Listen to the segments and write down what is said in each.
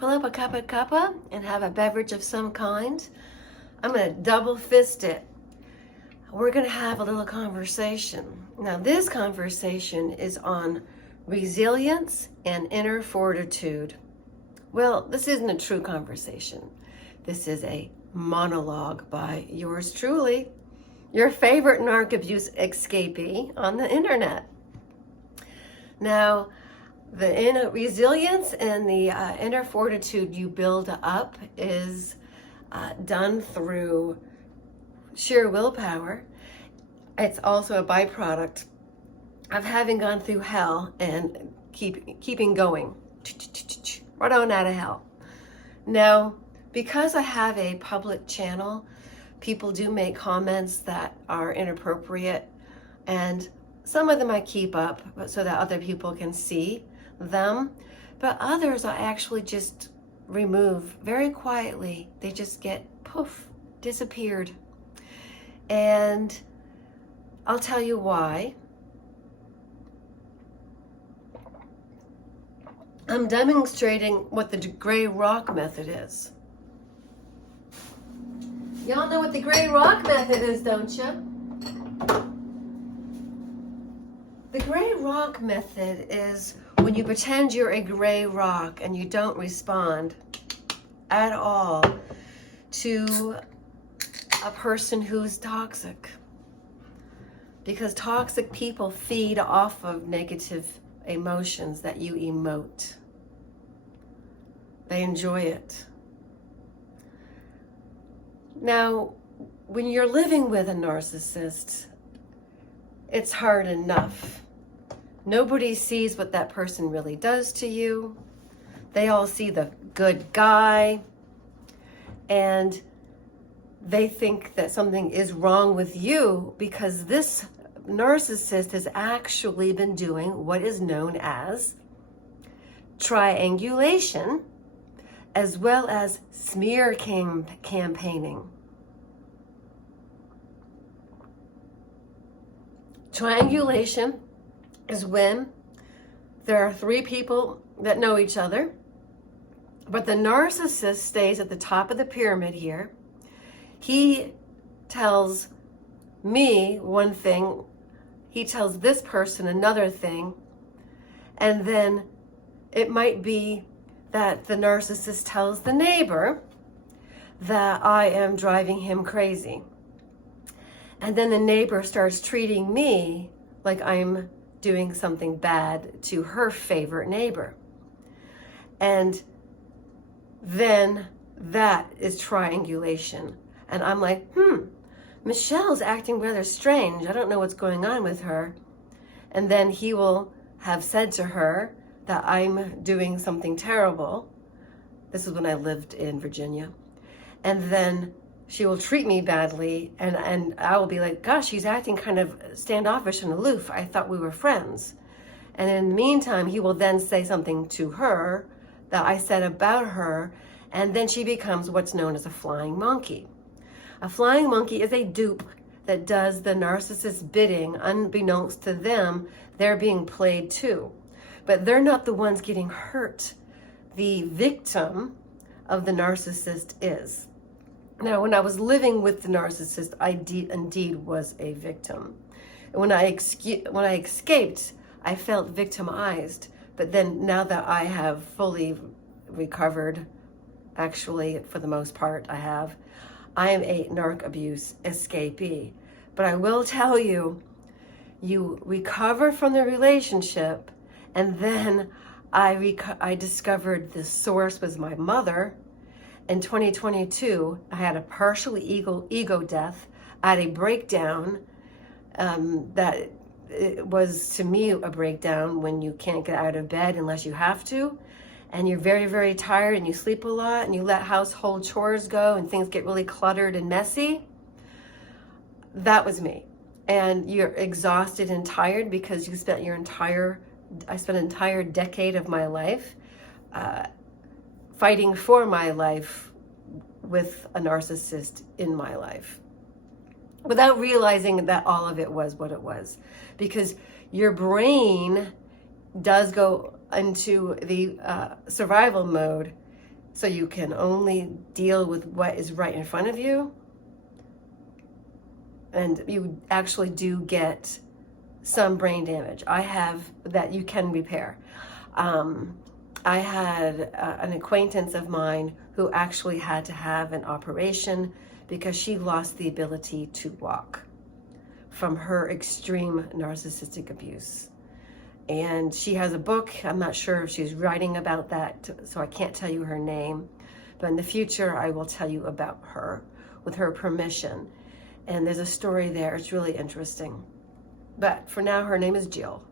pull up a cuppa and have a beverage of some kind. I'm going to double fist it. We're going to have a little conversation. Now, this conversation is on resilience and inner fortitude. Well, this isn't a true conversation. This is a monologue by yours truly, your favorite narc abuse escapee on the internet. Now, the inner resilience and the inner fortitude you build up is done through sheer willpower. It's also a byproduct of having gone through hell and keeping going, right on out of hell. Now, because I have a public channel, people do make comments that are inappropriate, and some of them I keep up so that other people can see them, but others I actually just remove very quietly. They just get poof, disappeared. And I'll tell you why. I'm demonstrating what the gray rock method is. Y'all know what the gray rock method is, don't you? The gray rock method is when you pretend you're a gray rock and you don't respond at all to a person who's toxic. Because toxic people feed off of negative emotions that you emote. They enjoy it. Now, when you're living with a narcissist, it's hard enough. Nobody sees what that person really does to you. They all see the good guy, and they think that something is wrong with you because this narcissist has actually been doing what is known as triangulation, as well as smear campaigning. Triangulation is when there are three people that know each other, but the narcissist stays at the top of the pyramid here. He tells me one thing, he tells this person another thing, and then it might be that the narcissist tells the neighbor that I am driving him crazy. And then the neighbor starts treating me like I'm doing something bad to her favorite neighbor. And then that is triangulation. And I'm like, Michelle's acting rather strange. I don't know what's going on with her. And then he will have said to her that I'm doing something terrible. This is when I lived in Virginia. And then she will treat me badly, and I will be like, gosh, she's acting kind of standoffish and aloof. I thought we were friends. And in the meantime, he will then say something to her that I said about her, and then she becomes what's known as a flying monkey. A flying monkey is a dupe that does the narcissist's bidding. Unbeknownst to them, they're being played too. But they're not the ones getting hurt. The victim of the narcissist is. Now, when I was living with the narcissist, I indeed was a victim. And when I escaped, I felt victimized. But then now that I have fully recovered, actually, for the most part, I am a narc abuse escapee. But I will tell you, you recover from the relationship, and then I discovered the source was my mother. In 2022, I had a partial ego death. I had a breakdown that it was, to me, a breakdown when you can't get out of bed unless you have to, and you're very, very tired, and you sleep a lot, and you let household chores go, and things get really cluttered and messy. That was me. And you're exhausted and tired because you spent I spent an entire decade of my life fighting for my life with a narcissist in my life, without realizing that all of it was what it was. Because your brain does go into the survival mode so you can only deal with what is right in front of you, and you actually do get some brain damage. I have that you can repair. I had an acquaintance of mine who actually had to have an operation because she lost the ability to walk from her extreme narcissistic abuse. And she has a book. I'm not sure if she's writing about that, so I can't tell you her name. But in the future, I will tell you about her with her permission. And there's a story there. It's really interesting. But for now, her name is Jill.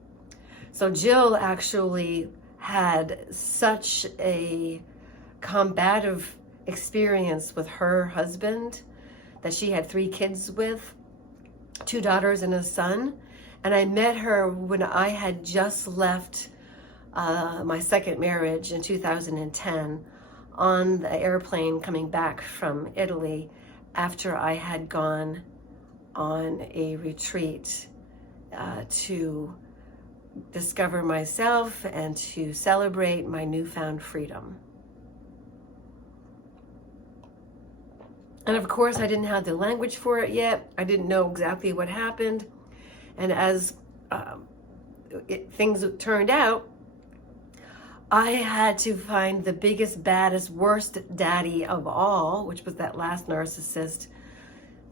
So Jill actually had such a combative experience with her husband that she had 3 kids with, 2 daughters and a son. And I met her when I had just left my second marriage in 2010 on the airplane coming back from Italy after I had gone on a retreat to discover myself and to celebrate my newfound freedom. And of course, I didn't have the language for it yet. I didn't know exactly what happened. And as things turned out, I had to find the biggest, baddest, worst daddy of all, which was that last narcissist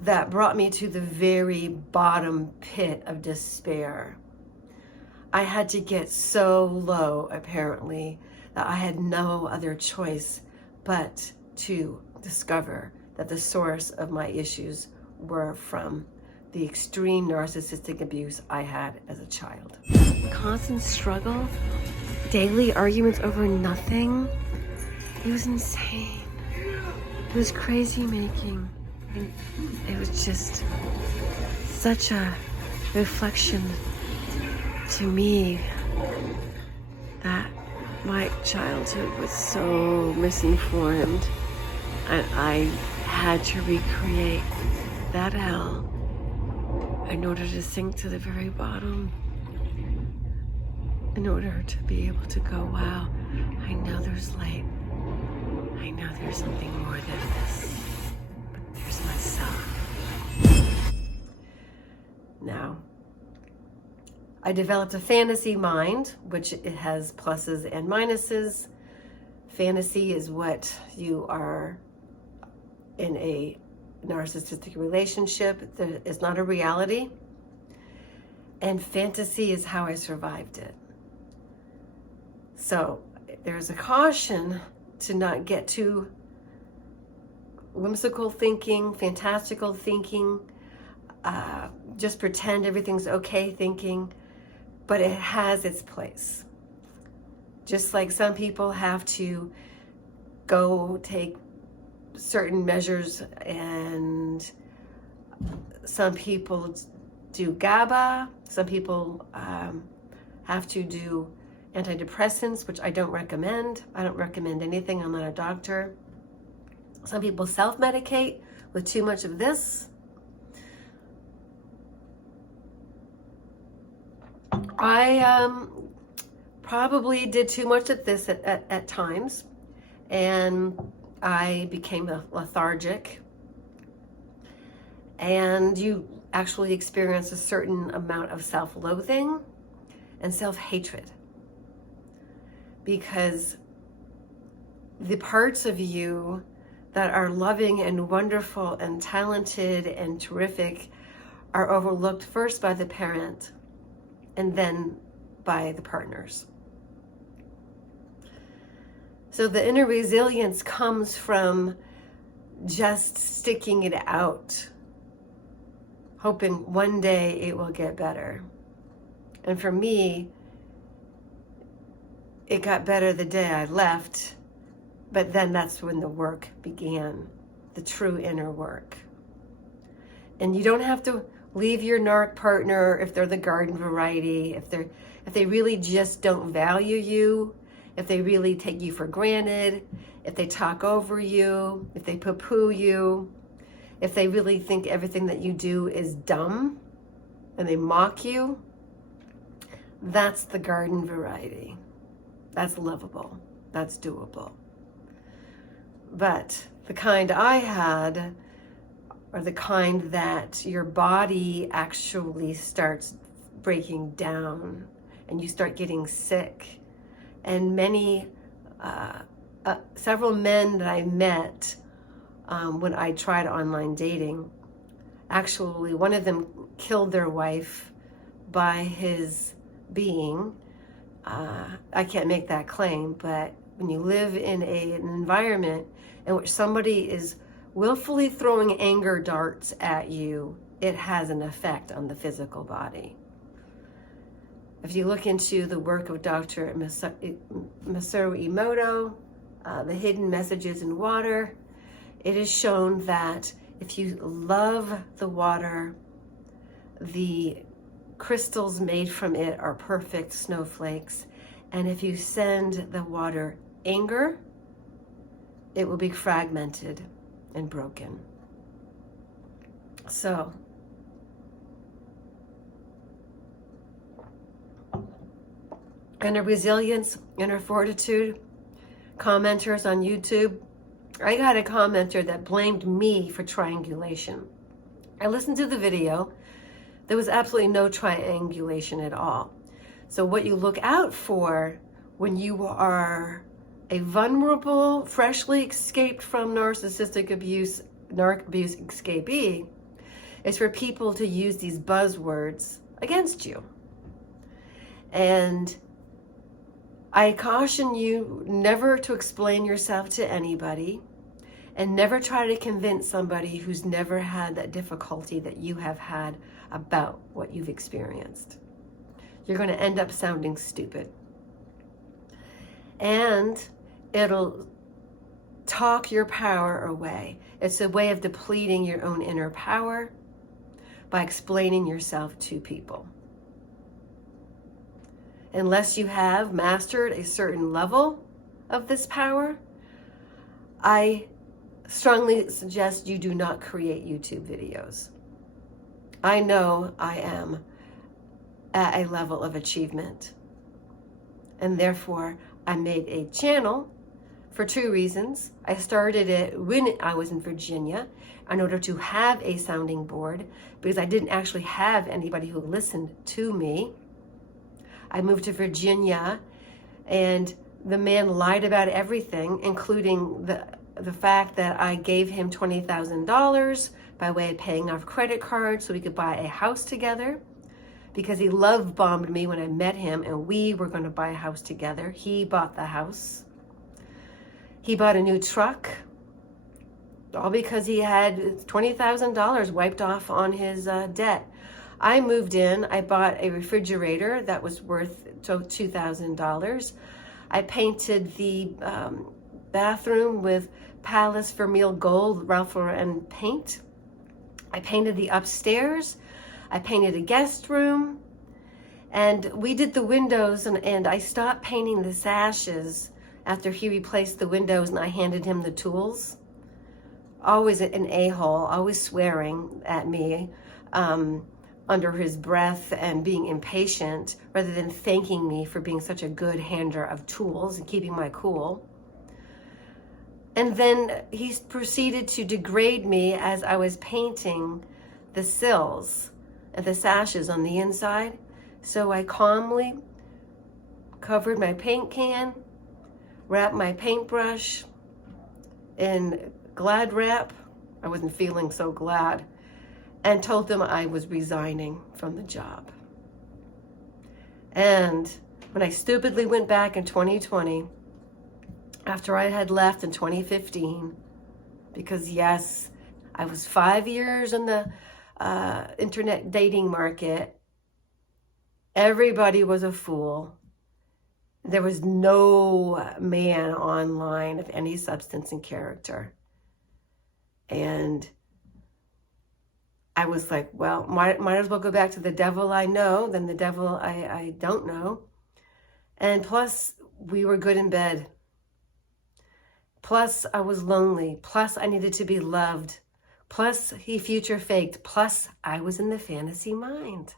that brought me to the very bottom pit of despair. I had to get so low, apparently, that I had no other choice but to discover that the source of my issues were from the extreme narcissistic abuse I had as a child. Constant struggle, daily arguments over nothing. It was insane. It was crazy making. And it was just such a reflection to me that my childhood was so misinformed, and I had to recreate that hell in order to sink to the very bottom, in order to be able to go, wow, I know there's light. I know there's something more than this, but there's myself. Now, I developed a fantasy mind, which it has pluses and minuses. Fantasy is what you are in a narcissistic relationship. It's not a reality. And fantasy is how I survived it. So there's a caution to not get too whimsical thinking, fantastical thinking, just pretend everything's okay thinking, but it has its place. Just like some people have to go take certain measures, and some people do GABA, some people have to do antidepressants, which I don't recommend. I don't recommend anything. I'm not a doctor. Some people self-medicate with too much of this. I probably did too much of this at times, and I became lethargic, and you actually experience a certain amount of self-loathing and self-hatred, because the parts of you that are loving and wonderful and talented and terrific are overlooked first by the parent and then by the partners. So the inner resilience comes from just sticking it out, hoping one day it will get better. And for me, it got better the day I left, but then that's when the work began, the true inner work. And you don't have to leave your narc partner if they're the garden variety, if they really just don't value you, if they really take you for granted, if they talk over you, if they poo-poo you, if they really think everything that you do is dumb and they mock you. That's the garden variety. That's lovable. That's doable. But the kind I had are the kind that your body actually starts breaking down and you start getting sick. And several men that I met when I tried online dating, actually one of them killed their wife by his being. I can't make that claim, but when you live in an environment in which somebody is willfully throwing anger darts at you, it has an effect on the physical body. If you look into the work of Dr. Masaru Emoto, The Hidden Messages in Water, it is shown that if you love the water, the crystals made from it are perfect snowflakes. And if you send the water anger, it will be fragmented and broken. So, inner resilience, inner fortitude, commenters on YouTube. I got a commenter that blamed me for triangulation. I listened to the video. There was absolutely no triangulation at all. So what you look out for when you are a vulnerable, freshly escaped from narcissistic abuse, narc abuse escapee, is for people to use these buzzwords against you. And I caution you never to explain yourself to anybody, and never try to convince somebody who's never had that difficulty that you have had about what you've experienced. You're going to end up sounding stupid. And it'll talk your power away. It's a way of depleting your own inner power by explaining yourself to people. Unless you have mastered a certain level of this power, I strongly suggest you do not create YouTube videos. I know I am at a level of achievement, and therefore I made a channel for two reasons. I started it when I was in Virginia in order to have a sounding board, because I didn't actually have anybody who listened to me. I moved to Virginia, and the man lied about everything, including the fact that I gave him $20,000 by way of paying off credit cards so we could buy a house together, because he love bombed me when I met him and we were going to buy a house together. He bought the house. He bought a new truck, all because he had $20,000 wiped off on his debt. I moved in, I bought a refrigerator that was worth $2,000. I painted the bathroom with Palace Vermeil Gold Ralph Lauren paint. I painted the upstairs. I painted a guest room. And we did the windows, and I stopped painting the sashes after he replaced the windows and I handed him the tools. Always an a-hole, always swearing at me under his breath and being impatient rather than thanking me for being such a good hander of tools and keeping my cool. And then he proceeded to degrade me as I was painting the sills and the sashes on the inside. So I calmly covered my paint can, wrapped my paintbrush in Glad wrap. I wasn't feeling so glad. And told them I was resigning from the job. And when I stupidly went back in 2020, after I had left in 2015, because yes, I was 5 years in the internet dating market. Everybody was a fool. There was no man online of any substance and character. And I was like, well, might as well go back to the devil I know than the devil I don't know. And plus, we were good in bed. Plus, I was lonely. Plus, I needed to be loved. Plus, he future faked. Plus, I was in the fantasy mind.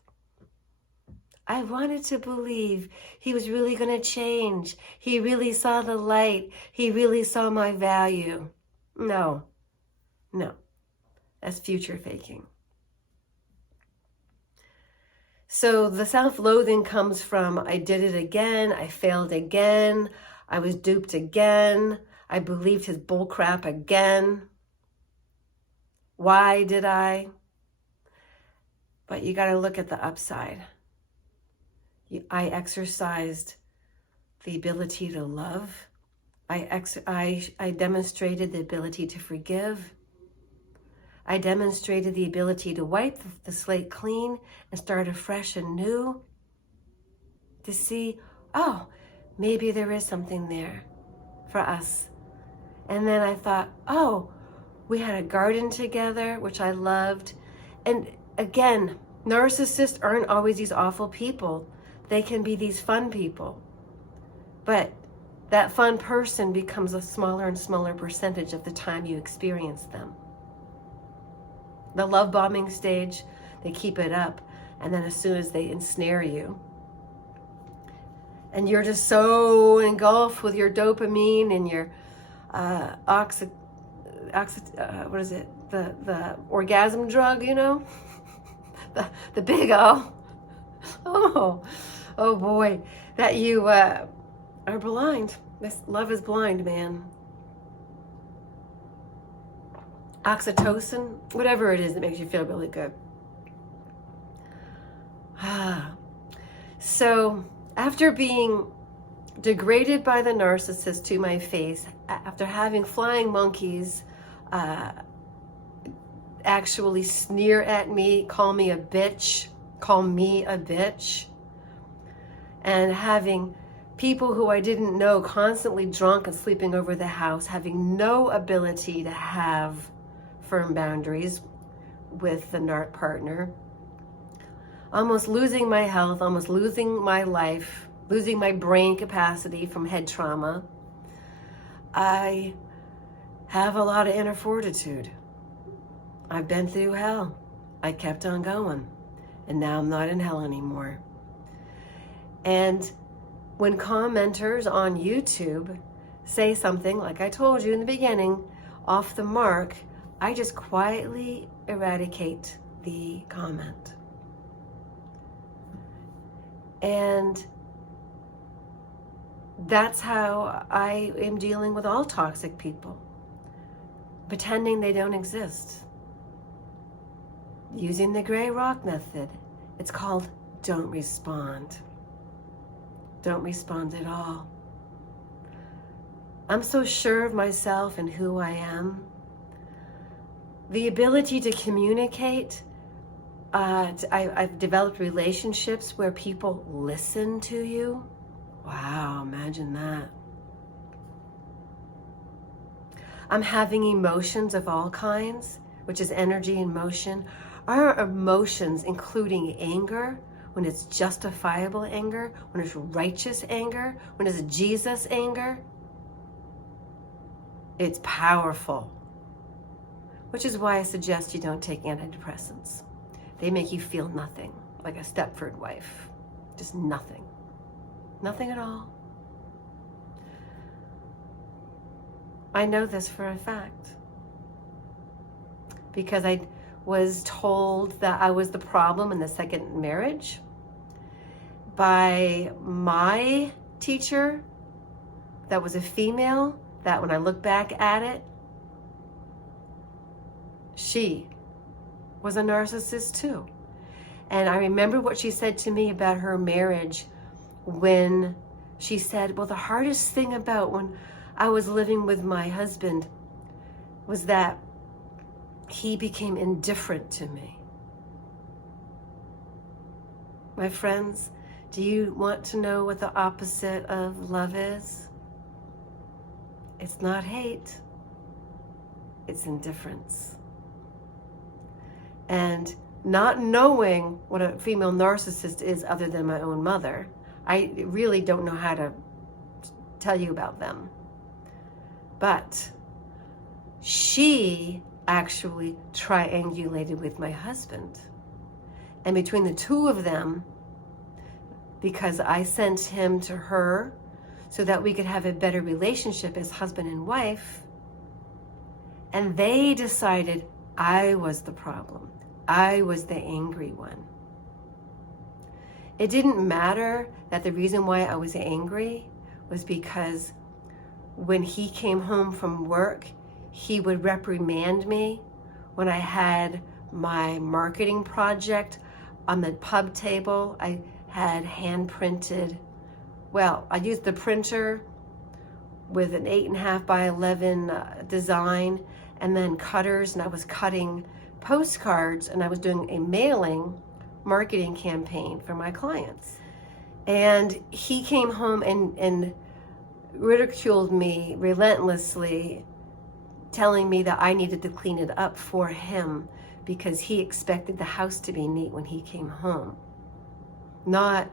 I wanted to believe he was really going to change. He really saw the light. He really saw my value. No, no, that's future faking. So the self-loathing comes from, I did it again, I failed again, I was duped again, I believed his bullcrap again. Why did I? But you got to look at the upside. I exercised the ability to love. I demonstrated the ability to forgive. I demonstrated the ability to wipe the slate clean and start afresh and new. To see, oh, maybe there is something there for us. And then I thought, oh, we had a garden together, which I loved. And again, narcissists aren't always these awful people. They can be these fun people. But that fun person becomes a smaller and smaller percentage of the time you experience them. The love bombing stage, they keep it up. And then as soon as they ensnare you, and you're just so engulfed with your dopamine and your what is it? The orgasm drug, you know? the big O. Oh boy, that you are blind. This love is blind, man. Oxytocin, whatever it is that makes you feel really good. So after being degraded by the narcissist to my face, after having flying monkeys actually sneer at me, call me a bitch, and having people who I didn't know constantly drunk and sleeping over the house, having no ability to have firm boundaries with the NARC partner, almost losing my health, almost losing my life, losing my brain capacity from head trauma, I have a lot of inner fortitude. I've been through hell. I kept on going. And now I'm not in hell anymore. And when commenters on YouTube say something, like I told you in the beginning, off the mark, I just quietly eradicate the comment. And that's how I am dealing with all toxic people, pretending they don't exist. Using the gray rock method. It's called don't respond. Don't respond at all. I'm so sure of myself and who I am. The ability to communicate, I've developed relationships where people listen to you. Wow, imagine that. I'm having emotions of all kinds, which is energy and motion. Our emotions, including anger, when it's justifiable anger, when it's righteous anger, when it's Jesus anger, it's powerful. Which is why I suggest you don't take antidepressants. They make you feel nothing, like a Stepford wife. Just nothing. Nothing at all. I know this for a fact. Because I was told that I was the problem in the second marriage by my teacher that was a female, that when I look back at it, she was a narcissist too. And I remember what she said to me about her marriage when she said, well, the hardest thing about when I was living with my husband was that he became indifferent to me. My friends, do you want to know what the opposite of love is? It's not hate. It's indifference. And not knowing what a female narcissist is other than my own mother, I really don't know how to tell you about them. But she actually triangulated with my husband. And between the two of them, because I sent him to her so that we could have a better relationship as husband and wife, And they decided I was the problem. I was the angry one. It didn't matter that the reason why I was angry was because when he came home from work, he would reprimand me when I had my marketing project on the pub table. I had hand printed, well, I used the printer with an 8.5 by 11 design, and then cutters, and I was cutting postcards, and I was doing a mailing marketing campaign for my clients. And he came home and ridiculed me relentlessly, telling me that I needed to clean it up for him because he expected the house to be neat when he came home. Not,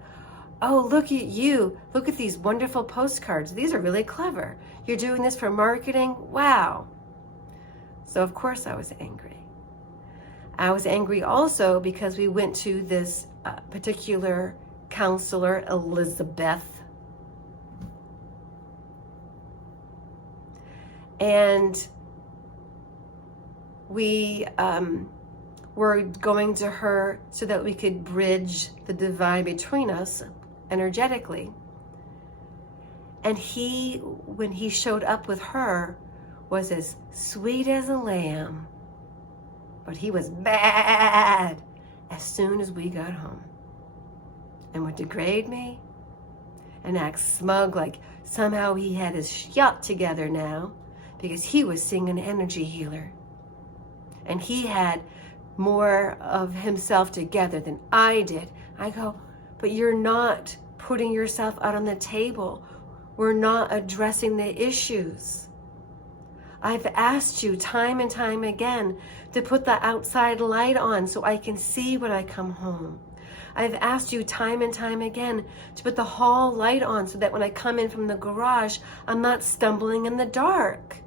oh, look at you. Look at these wonderful postcards. These are really clever. You're doing this for marketing? Wow. So of course I was angry. I was angry also because we went to this particular counselor, Elizabeth, and we were going to her so that we could bridge the divide between us energetically. And he, when he showed up with her, was as sweet as a lamb, but he was bad as soon as we got home, and would degrade me and act smug like somehow he had his yacht together now because he was seeing an energy healer and he had more of himself together than I did. I go, but you're not putting yourself out on the table. We're not addressing the issues. I've asked you time and time again to put the outside light on so I can see when I come home. I've asked you time and time again to put the hall light on so that when I come in from the garage, I'm not stumbling in the dark.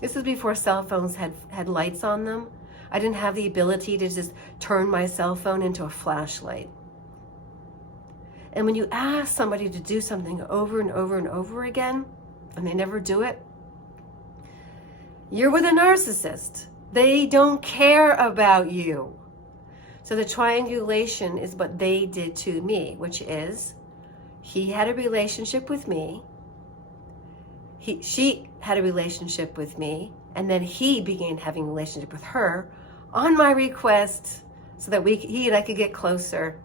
This is before cell phones had lights on them. I didn't have the ability to just turn my cell phone into a flashlight. And when you ask somebody to do something over and over and over again, and they never do it, you're with a narcissist. They don't care about you. So the triangulation is what they did to me, which is he had a relationship with me. She had a relationship with me, and then he began having a relationship with her on my request so that he and I could get closer.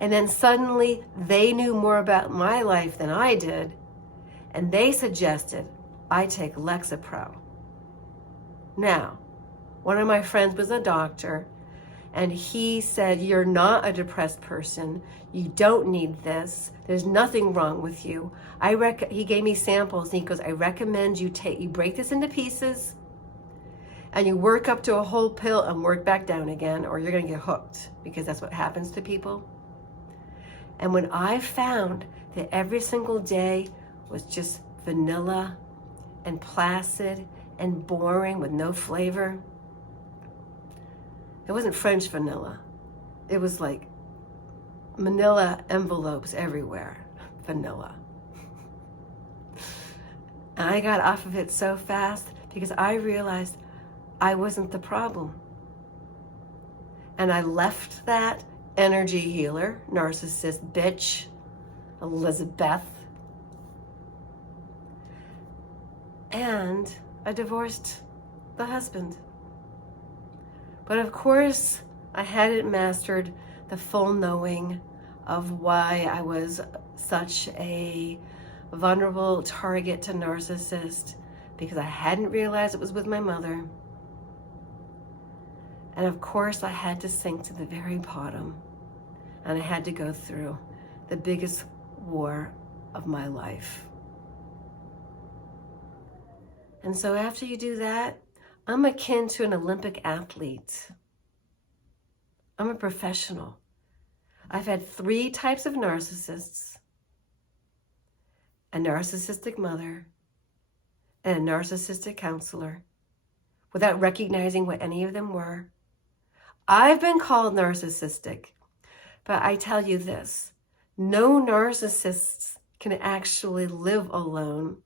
And then suddenly they knew more about my life than I did, and they suggested I take Lexapro. Now, one of my friends was a doctor, and he said, you're not a depressed person. You don't need this. There's nothing wrong with you. He gave me samples, and he goes, I recommend you break this into pieces, and you work up to a whole pill and work back down again, or you're gonna get hooked, because that's what happens to people. And when I found that every single day was just vanilla and placid and boring with no flavor, it wasn't French vanilla. It was like manila envelopes everywhere, vanilla. And I got off of it so fast because I realized I wasn't the problem. And I left that energy healer, narcissist bitch, Elizabeth, and I divorced the husband. But of course, I hadn't mastered the full knowing of why I was such a vulnerable target to narcissist, because I hadn't realized it was with my mother. And of course, I had to sink to the very bottom, and I had to go through the biggest war of my life. And so after you do that, I'm akin to an Olympic athlete. I'm a professional. I've had 3 types of narcissists: a narcissistic mother and a narcissistic counselor, without recognizing what any of them were. I've been called narcissistic, but I tell you this, no narcissists can actually live alone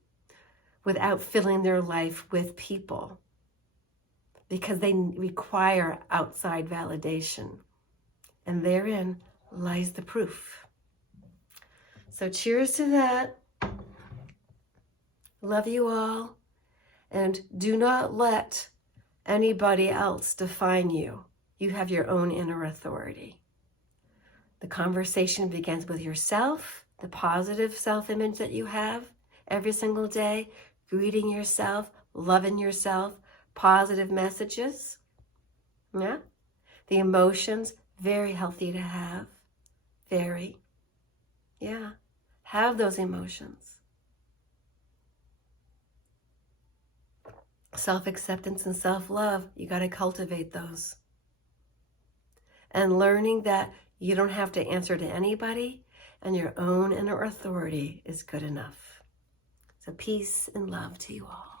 without filling their life with people. because they require outside validation. And therein lies the proof. So cheers to that. Love you all. And do not let anybody else define you. You have your own inner authority. The conversation begins with yourself, the positive self-image that you have every single day, greeting yourself, loving yourself, positive messages. Yeah. The emotions, very healthy to have. Very. Yeah. Have those emotions. Self-acceptance and self-love, you got to cultivate those. And learning that you don't have to answer to anybody, and your own inner authority is good enough. So peace and love to you all.